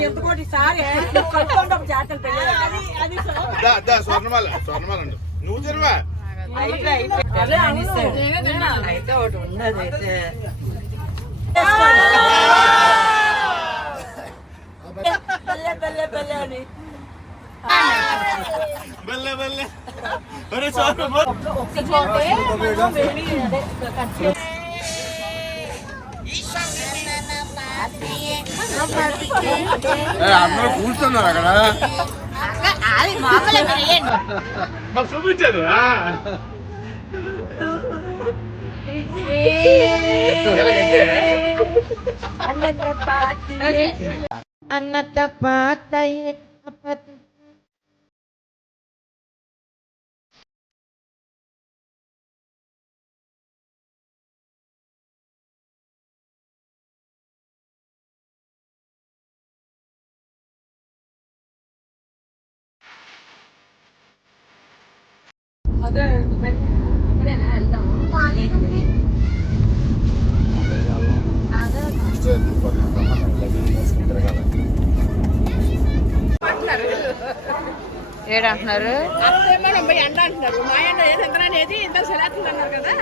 ఎందుకోటి సారి జాతర పెళ్ళి స్వర్ణమాల స్వర్ణమాల అండి నువ్వు తినవా అయితే అయిపోయి అనేసాడు. అయితే ఒకటి ఉండదు అయితే బల్లె బల్లె బల్లె అని. బల్లె బల్లె. ఒరే స్వర్ణమాల అందరూ కూర్చున్నారు అక్కడ. అది మామూలు బిర్యానీ మాకు చూపించారు మనం పోయి ఎండ అంటున్నారు మా ఎండ కదా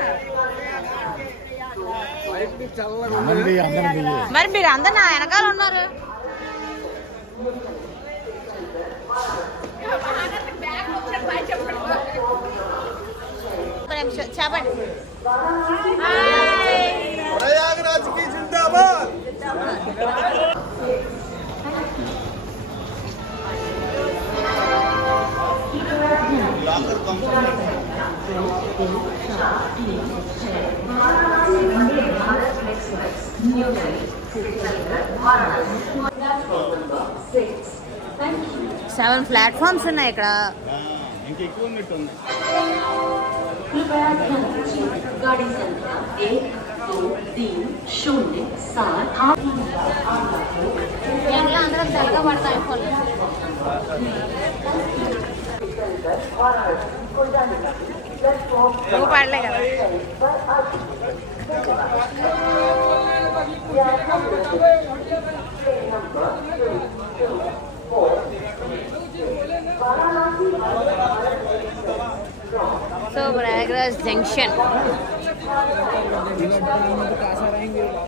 మరి మీరు అందరు నా వెనకాల ఉన్నారు. ఒక నిమిషం, చెప్పండి. ప్రయాగరాజ్కి జిందాబాద్. సెవెన్ ప్లాట్ఫామ్స్ ఉన్నాయి ఇక్కడ ఇంకెక్కువ ఉన్నట్టుంది ఎండలో అందరం తెల్లగా పడతాం అయిపోలేదు నువ్వు పడలే కదా సో ప్రయాగరాజ్ జంక్షన్ అరే సోను ఏడుస్తున్నావా ఏడుస్తున్నావా ఏడాలుగా రా. సరే సరే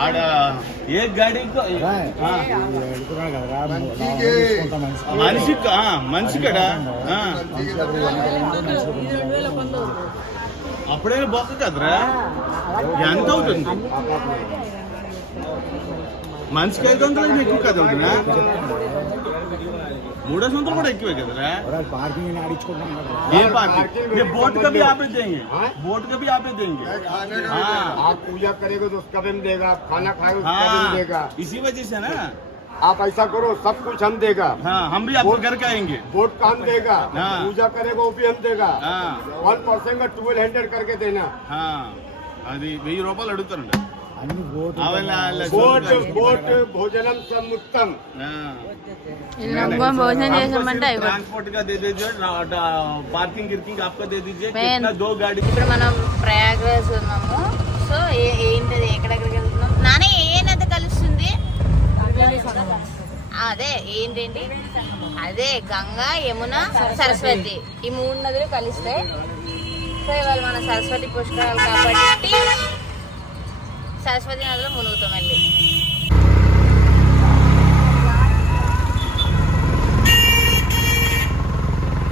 ఆడ ఏ గాడికో మనిషి మనిషి కదా. అప్పుడైనా బొక్క కదరా? ఎంత అవుతుంది? మనిషికి ఐదు వందలు ఎక్కువ కదా వదినా? మూడో వందలు కూడా ఎక్కువే కదరా పార్కింగ్ ఆడించుకుంటాం ये पार्टी ये बोट का भी आप ही देंगे बोट का भी आप ही देंगे हाँ आप पूजा करेगा तो उसका भी देगा खाना खाएगा उसका भी हाँ देगा इसी वजह से ना आप ऐसा करो सब कुछ हम देगा हाँ हम भी आपके घर के आएंगे वोट का हम देगा हाँ। पूजा करेगा वो भी हम देगा हाँ वन परसेंट का ट्वेल्व हंड्रेड करके देना हाँ అది వెయ్యి రూపాయలు అడుగుతారండి ఆవిడ వాళ్ళ वोट సొంత- वोट भोजनम समुत्तम ఆ. ఇల్లు భోజనం చేసామంటే అయిపోతుంది ट्रांसपोर्ट का दे दीजिए पार्किंग गिर्किंग आपका दे दीजिए Main. कितना दो गाड़ी ఇప్పుడు మనం ప్రయాగ్రాజ్ ఉన్నాము సో ఏ- ఏంటిది ఎక్కడెక్కడికి వెళ్తున్నాం నాన్న ఏ నది కలుస్తుంది అదే ఏంటండి అదే గంగా యమున సరస్వతి ఈ మూడు నదులు కలిస్తాయి సో ఇవాళ మన సరస్వతి పుష్కరాలు కాబట్టి సరస్వతి నదిలో మునుగుతామండి.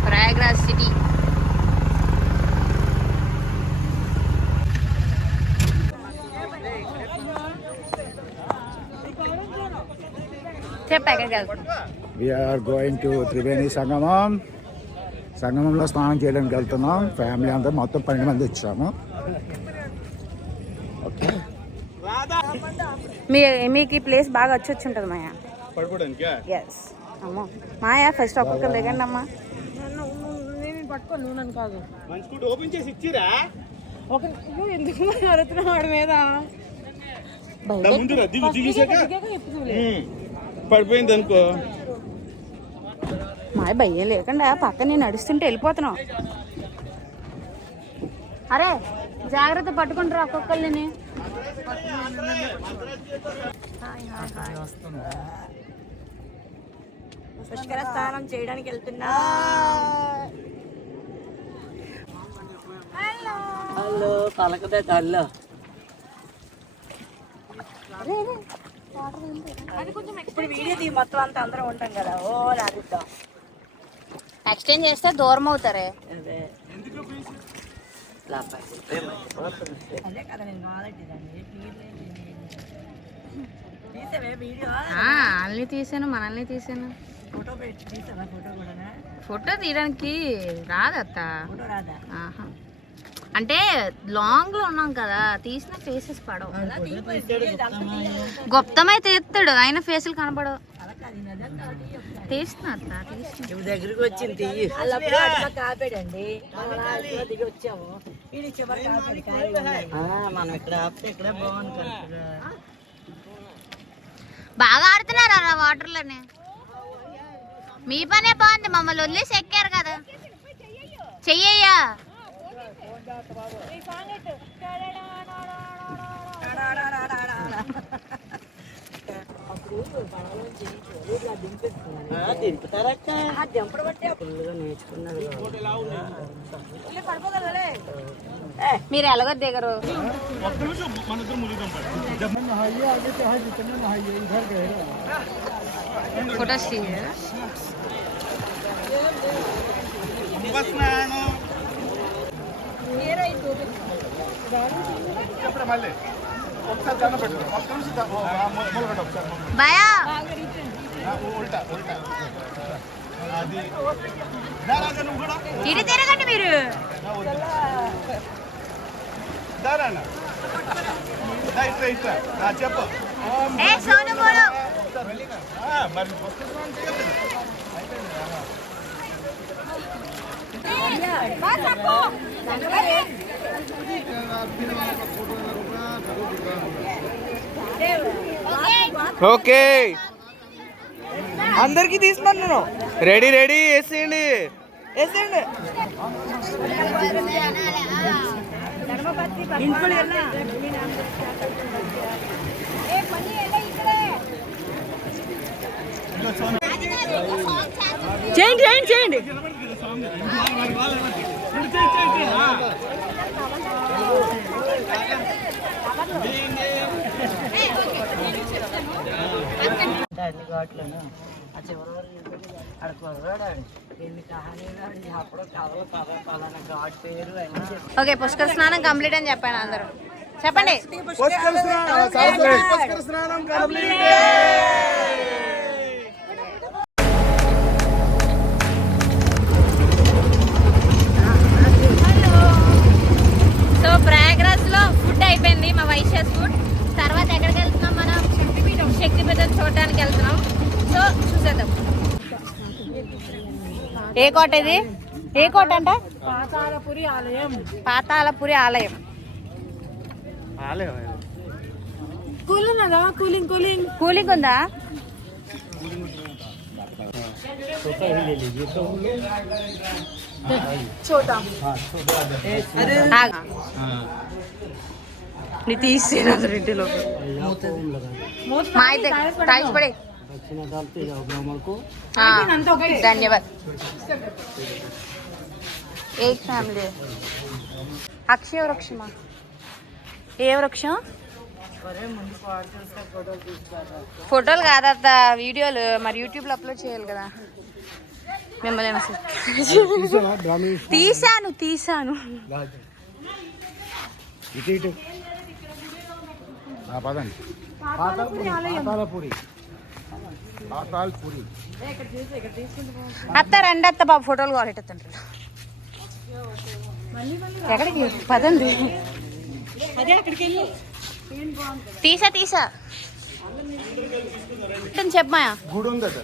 Prayagraj city. We are going to Triveni Sangamam. సంగమంలో స్నానం చేయడానికి వెళ్తున్నాం. ఫ్యామిలీ అంతా మొత్తం పన్నెండు మంది వచ్చాము. మీ మీకు ఈ ప్లేస్ బాగా వచ్చి వచ్చి ఉంటుంది మాయా. పడుకోవడానికి? ఎస్ అమ్మో. మాయా ఫస్ట్ ఒక్కొక్కరు దిగండి అమ్మా. మంచి ఫుడ్ ఓపెన్ చేసి ఇచ్చిరా? ఒక ఎందుకు అడుగుతున్నావు వాడి మీద. పడిపోయింది అనుకో మాయ భయం లేకుండా పక్కన నేను నడుస్తుంటే వెళ్ళిపోతున్నావు. అరే జాగ్రత్త పట్టుకుంటారు ఒక్కొక్కరిని పుష్కర స్నానం చేయడానికి వెళ్తున్నా. హలో. పలకదే తల్లు. ఇప్పుడు వీడియో తీ మొత్తం అంతా అందరం ఉంటాం కదా. ఓ లాగిద్దాం ఎక్స్చేంజ్ చేస్తే దూరం అవుతారే? అదే. అదే కదా నేను వాళ్ళని తీసాను మనల్ని తీసాను. ఫోటో తీయడానికి రాదత్త. ఫోటో రాదా? ఆహా. అంటే లాంగ్లో ఉన్నాం కదా తీసిన ఫేసెస్ పడవు. గొప్పతమై తీస్తాడు ఆయన ఫేసులు కనపడవు. తీస్తున్నా అత్త తీస్తున్నా ఇప్పుడు దగ్గరికి వచ్చింది కాపాడండి మనం లాస్ట్లో దిగి వచ్చాము. ఇది చివరి కాపాడు ఖాళీగా ఉన్నాయి. ఆ, మనం ఇక్కడ ఆపితే ఇక్కడే బాగుంది కరెక్ట్గా. బాగా ఆడుతున్నారు అలా వాటర్లోనే? మీ పనే బాగుంది మమ్మల్ని వదిలేసి ఎక్కారు కదా. చెయ్యయ్యా. ఆ, దింపుతారక్క దింపడం బట్టి ఫుల్గా నేర్చుకున్నారు మీరు ఎలాగో దిగరు ఒక్క నిమిషం మన ఇద్దరు ములుగుదాం ఫోటోస్ తీయ భయా. ఇటు తిరగండి మీరు. చెప్పు సోను మరి ఓకే. అందరికి తీసుకున్నాను రెడీ రెడీ వేసేయండి. వేసేయండి. చేయండి చేయండి చేయండి. అన్ని ఘాట్లను ఆ చివరి. ఎన్ని కహానీలు అప్పుడు కథలు పద పలానా ఘాట్ పేరు ఓకే పుష్కర స్నానం కంప్లీట్ అని చెప్పాను అందరూ. చెప్పండి. పుష్కర స్నానం సరస్వతి పుష్కర స్నానం కంప్లీట్. వైశ్యాస్ ఫుడ్ తర్వాత ఎక్కడికి వెళ్తున్నాం మనం? శక్తిపీఠం. చూడడానికి వెళ్తున్నాం. సో చూసేద్దాం. ఏ కోట ఇది? ఏ కోట అంట? పాతాళపురి ఆలయం. పాతాళపురి ఆలయం. Cooling cooling cooling. కూలింగ్ ఉందా? नीतीश सेना रेड्डी लोग मायते टाइस पड़े అక్షయ వృక్షమా? ఏ వృక్షం? ఫోటోలు కాదత్త వీడియోలు మరి యూట్యూబ్లో అప్లోడ్ చేయాలి కదా. మిమ్మల్ని తీసాను తీసాను పదండి. పాతాలపూరి పాతాలపూరి అత్త రండి అత్త బాబు ఫోటోలు కావాలెట్టుంటారు ఎక్కడికి? పదండి. తీసా తీసా. చెప్పమాయా గుడి ఉందట.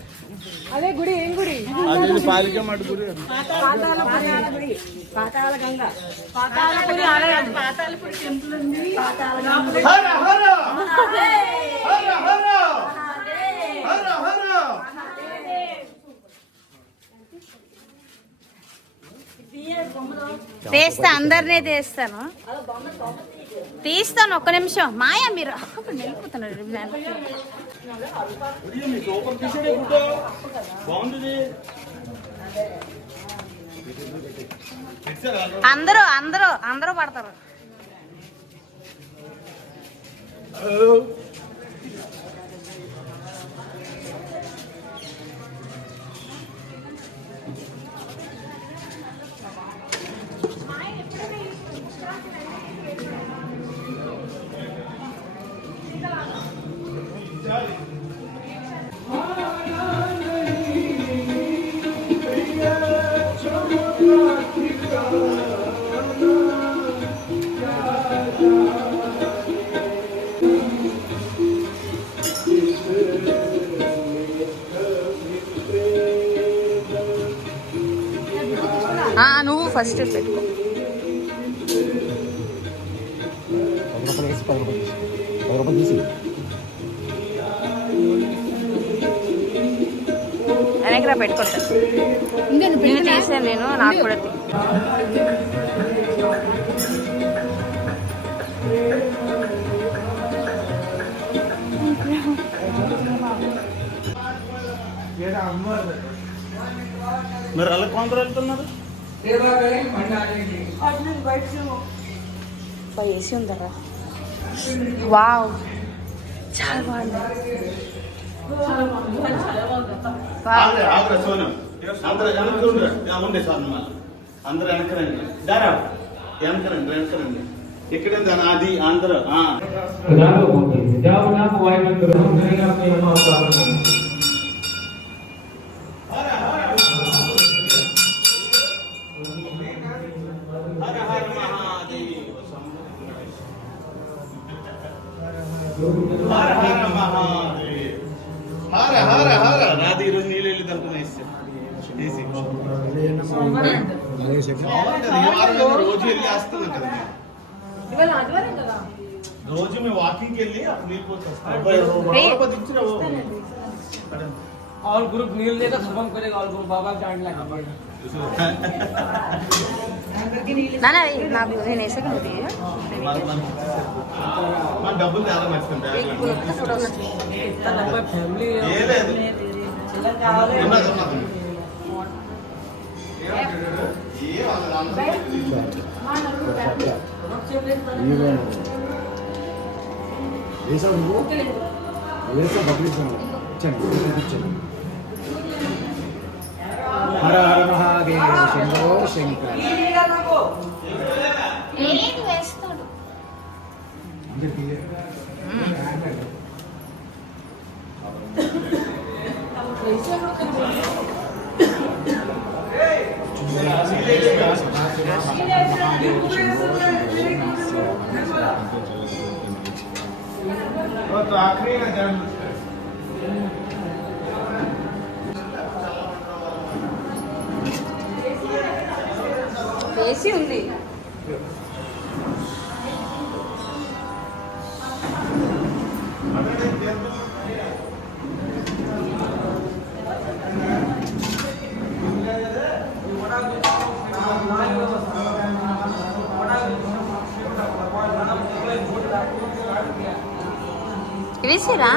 అదే గుడి ఏం గుడి? పాతాళపురి పాతాళ గంగ. పాతాళపురి ఆలయం పాతాళపురి టెంపుల్ ఉంది. పాతాళ గంగ. హర హర! హర హర! హర హర! తీస్తా అందరినీ తీస్తాను తీస్తాను ఒక్క నిమిషం. మాయా మీరు. వెళ్ళిపోతున్నారు అందరూ అందరూ అందరూ పడతారు. ఫస్ట్ పెట్టుకో మరి అలా కొందరు వెళ్తున్నారు? ఏసీ ఉందరా వావ్. చాలా బాగుంది. అందరూ వెనకరండి దారా. వెనకరండి వెనకరండి ఇక్కడ అది అందరూ. హర హర మహాదేవ్ హర హర హర నాది ఈరోజు నీళ్ళు వెళ్ళి అనుకున్నా ఏసీ బాగుంటది. ఈ వారం రోజు వెళ్ళి వేస్తున్నాం కదా మేము. రోజు మేము వాకింగ్ వెళ్ళి అప్పుడు నీళ్ళు పోసి వస్తాం అబ్బాయి, రే. రూపాయి ఇచ్చినావు. और ग्रुप नील देगा खत्म करेगा और ग्रुप बाबा जान लगा నాన్న అది నాకు నేను వేసాక నువ్వు? తీయ. మన- మన- మన డబ్బులు శంకరో శంకర ఏంటి వేస్తాడు అందరికీ वो तो आखिरी ना जान ఏసీ ఉంది వేసిరా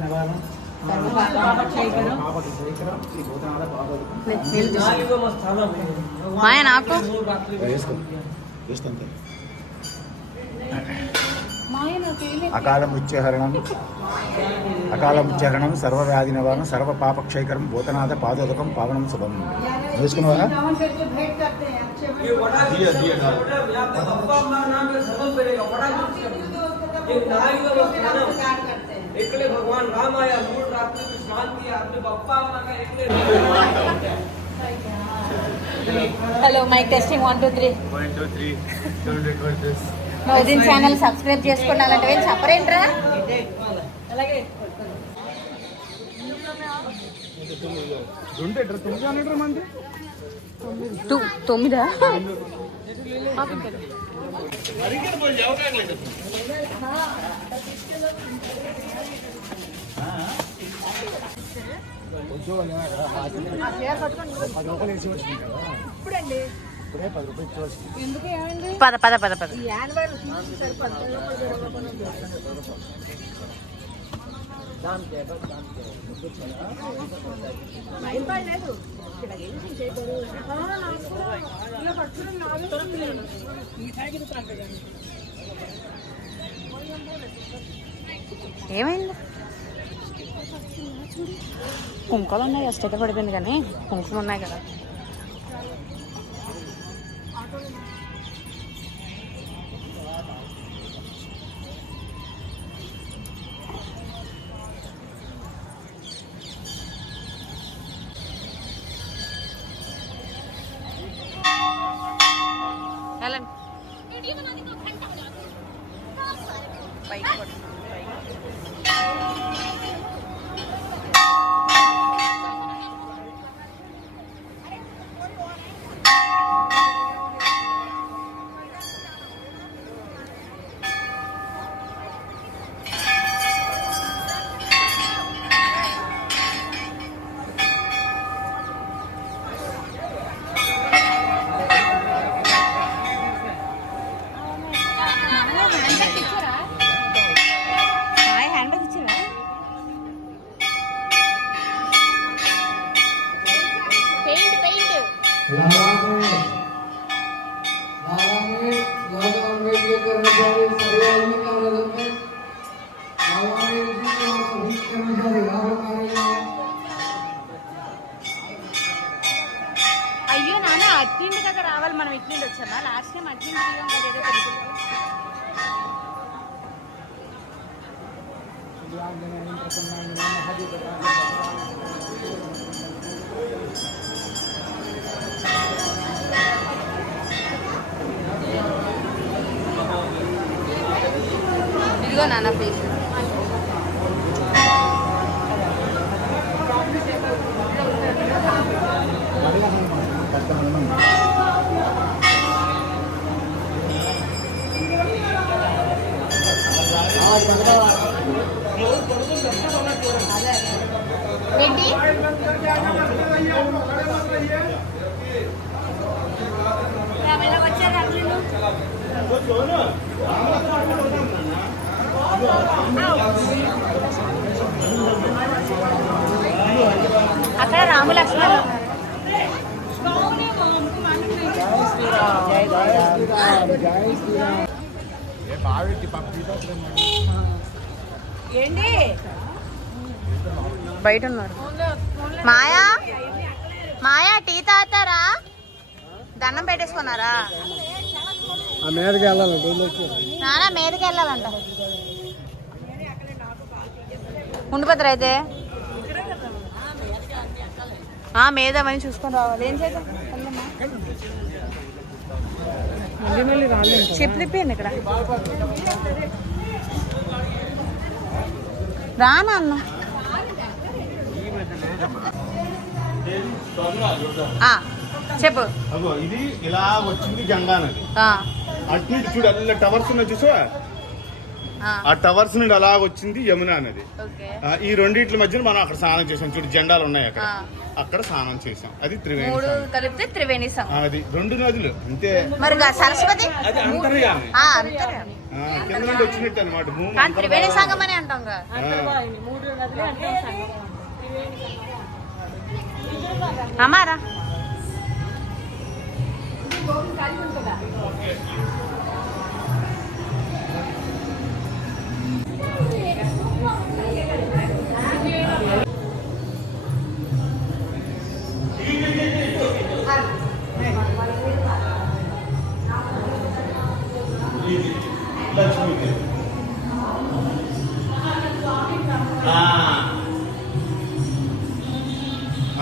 నివారణ మాయ నాకు అకాల అకాల మృత్యుహరణం సర్వవ్యాధి నివారణం సర్వ పాపక్షయకరం భూతనాథ పాదోదకం పావనం శుభం వేసుకున్నావా दिया दिया डाल एकले भगवान राम आया मूल रात्रि में स्नान किया अपने बप्पा अम्मा का एकले hello my testing one two three దీని ఛానల్ సబ్స్క్రైబ్ చేసుకోండి అలాంటివి ఏం చెప్పరేంట్రా టూ తొమ్మిదా పద పద పద పద. ఏమైంది? కుంకలు ఉన్నాయి అష్టట పడిపోయింది కానీ కుంకుమ ఉన్నాయి కదా. Jerusalem. బయట ఉన్నారు మాయా? మాయా టీ తాతారా దండం పెట్టేసుకున్నారా? నానా మీదకి వెళ్ళాలంట. ఉండిపోతారు అయితే. ఆ మీద అవన్నీ చూసుకొని రావాలి. ఏం చేద్దాం? చెప్పు తిప్పియండి ఇక్కడ. రానా అన్న చెప్పు. అగో ఇది ఇలా వచ్చింది గంగా నది. ఆ, అటు చూడు అల్ల టవర్స్ ఉన్నాయి చూసావా? ఆ, ఆ టవర్స్ నుండి అలా వచ్చింది యమునా నది. ఓకే. ఆ, ఈ రెండిట్ల మధ్యన మనం అక్కడ స్నానం చేసాం చూడు జెండాలు ఉన్నాయి అక్కడ. ఆ. అక్కడ స్నానం చేసాం అది త్రివేణి మూడు. కలిపితే త్రివేణి అది రెండు నదులు అంతే. మరి సరస్వతి? అది అంతర్యామి. కింద నుండి వచ్చినట్టు అనమాట త్రివేణి సంఘం అని అంటాం మూడు నదులు అంటాం సంగమం త్రివేణి సంగమం అమ్మారా లక్ష్మీదేవి ఆ.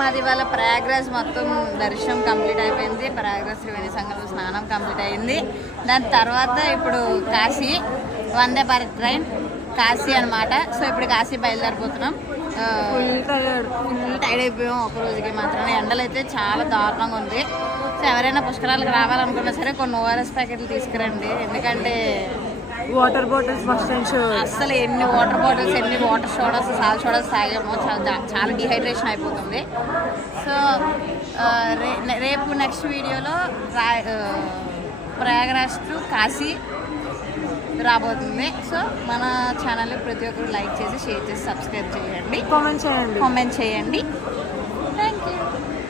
మాది వాళ్ళ ప్రయాగ్రాజ్ మొత్తం దర్శనం కంప్లీట్ అయిపోయింది. ప్రయాగ్రాజ్ త్రివేణి సంఘంలో స్నానం కంప్లీట్ అయింది. దాని తర్వాత ఇప్పుడు కాశీ వందే భారత్ ట్రైన్ కాశీ అన్నమాట. సో ఇప్పుడు కాశీ బయలుదేరిపోతున్నాం. ఫుల్ టైడ్ అయిపోయాం ఒక రోజుకి మాత్రమే. ఎండలు అయితే చాలా దారుణంగా ఉంది. సో ఎవరైనా పుష్కరాలకు రావాలనుకున్నా సరే కొన్ని ఓఆర్ఎస్ ప్యాకెట్లు తీసుకురండి. ఎందుకంటే వాటర్ బాటిల్స్ అండ్ షూర్ అసలు ఎన్ని వాటర్ బాటిల్స్ ఎన్ని వాటర్ సోడాస్ సాల్ సోడాస్ తాగామో చాలా చాలా డిహైడ్రేషన్ అయిపోతుంది. సో రేపు నెక్స్ట్ వీడియోలో ప్రయాగరాజ్ టు కాశీ రాబోతుంది. సో మన ఛానల్ ప్రతి ఒక్కరు లైక్ చేసి షేర్ చేసి సబ్స్క్రైబ్ చేయండి. కామెంట్ చేయండి. కామెంట్ చేయండి.